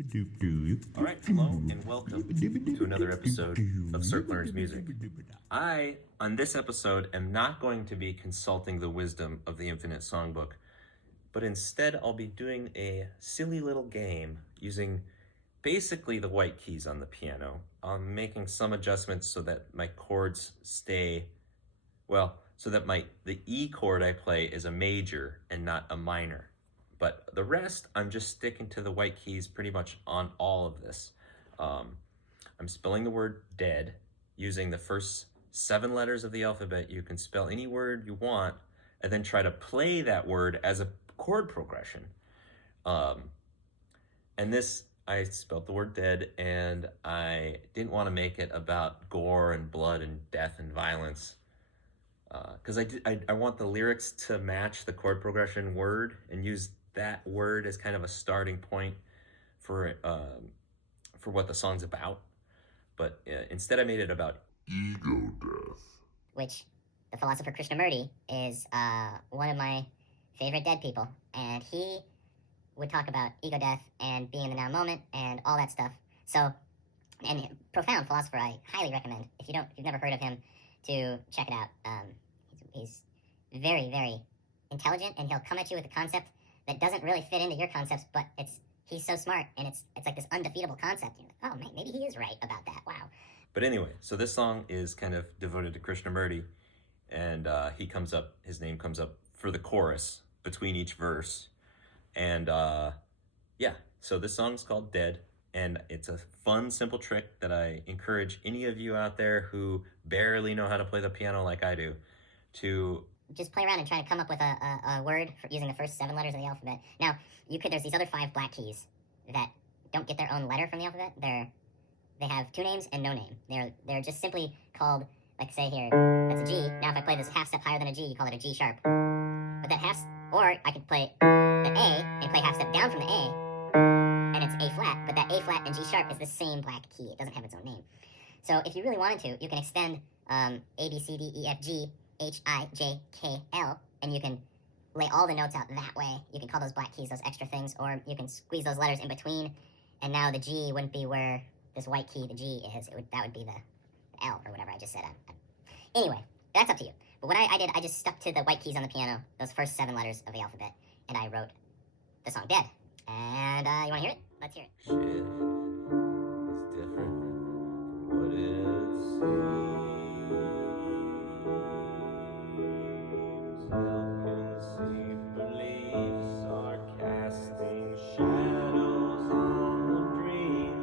All right, hello and welcome to another episode of Circ Learns Music. I, on this episode, am not going to be consulting the wisdom of the Infinite Songbook, but instead I'll be doing a silly little game using basically the white keys on the piano. I'm making some adjustments so that my chords stay, so that the E chord I play is a major and not a minor. But the rest, I'm just sticking to the white keys pretty much on all of this. I'm spelling the word dead using the first 7 letters of the alphabet. You can spell any word you want and then try to play that word as a chord progression. And this, I spelled the word dead, and I didn't want to make it about gore and blood and death and violence. Because I want the lyrics to match the chord progression word and use that word as kind of a starting point for what the song's about. But instead I made it about ego death. Which the philosopher Krishnamurti is one of my favorite dead people. And he would talk about ego death and being in the now moment and all that stuff. So, and profound philosopher, I highly recommend. If you've never heard of him, to check it out. He's very, very intelligent, and he'll come at you with a concept that doesn't really fit into your concepts, but he's so smart, and it's like this undefeatable concept. You're like, oh man, maybe he is right about that. Wow. But anyway, so this song is kind of devoted to Krishnamurti, and his name comes up for the chorus between each verse. And so this song's called Dead, and it's a fun, simple trick that I encourage any of you out there who barely know how to play the piano like I do to just play around and try to come up with a word using the first 7 letters of the alphabet. Now, there's these other 5 black keys that don't get their own letter from the alphabet. They have 2 names and no name. They're just simply called, like say here, that's a G. Now if I play this half step higher than a G, you call it a G sharp. But that or I could play the A and play half step down from the A, and it's A flat, but that A flat and G sharp is the same black key. It doesn't have its own name. So if you really wanted to, you can extend A, B, C, D, E, F, G, H, I, J, K, L, and you can lay all the notes out that way. You can call those black keys those extra things, or you can squeeze those letters in between, and now the G wouldn't be where this white key, the G, is. That would be the L, or whatever I just said. Anyway, that's up to you. But what I did, I just stuck to the white keys on the piano, those first 7 letters of the alphabet, and I wrote the song Dead. And you want to hear it? Let's hear it. Shit is different from what it seems. Ill-conceived beliefs are casting shadows on the dream.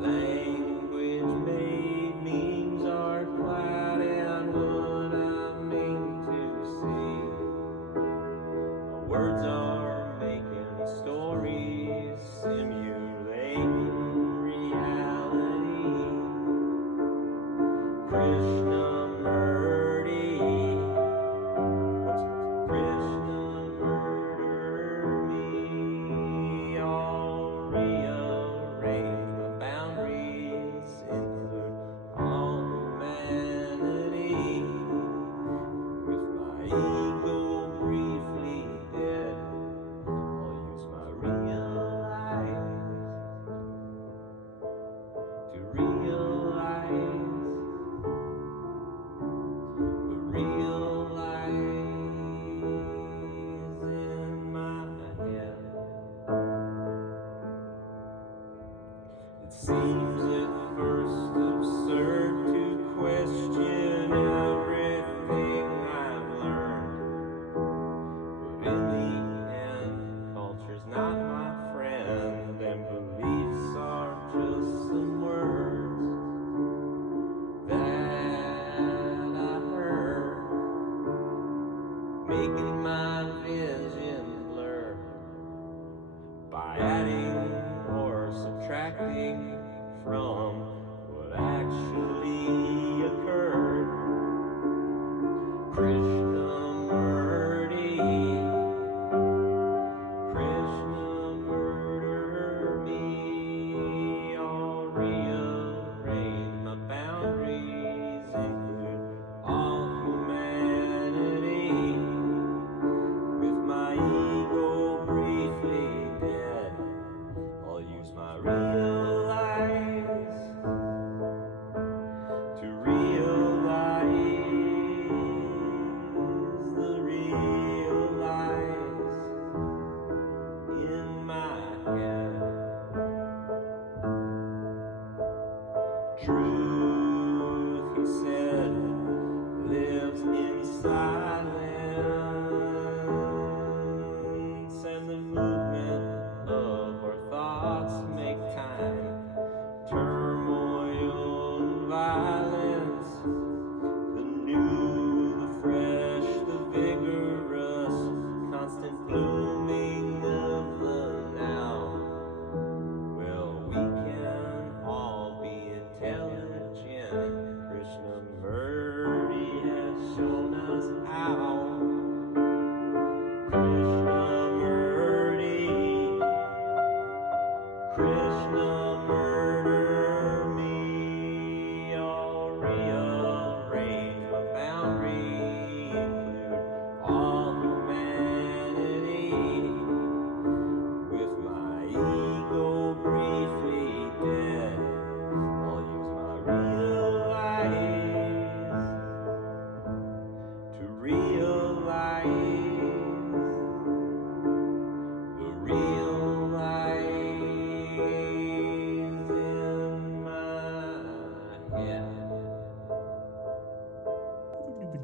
Language-made memes are clouding what I mean to see. My words are making stories, simulating reality. It seems at first absurd to question everything I've learned, but in the end, culture's not my friend, and beliefs are just some words that I heard, making my vision blur by adding or subtracting from what actually occurred. Krishna murder me, I'll rearrange my boundaries, include all humanity, with my ego briefly dead.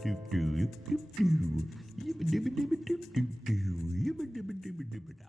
Yibba-dibba-dibba-doo-doo. Yibba-dibba-dibba-doo-doo-doo. Yibba-dibba-dibba-dibba-da.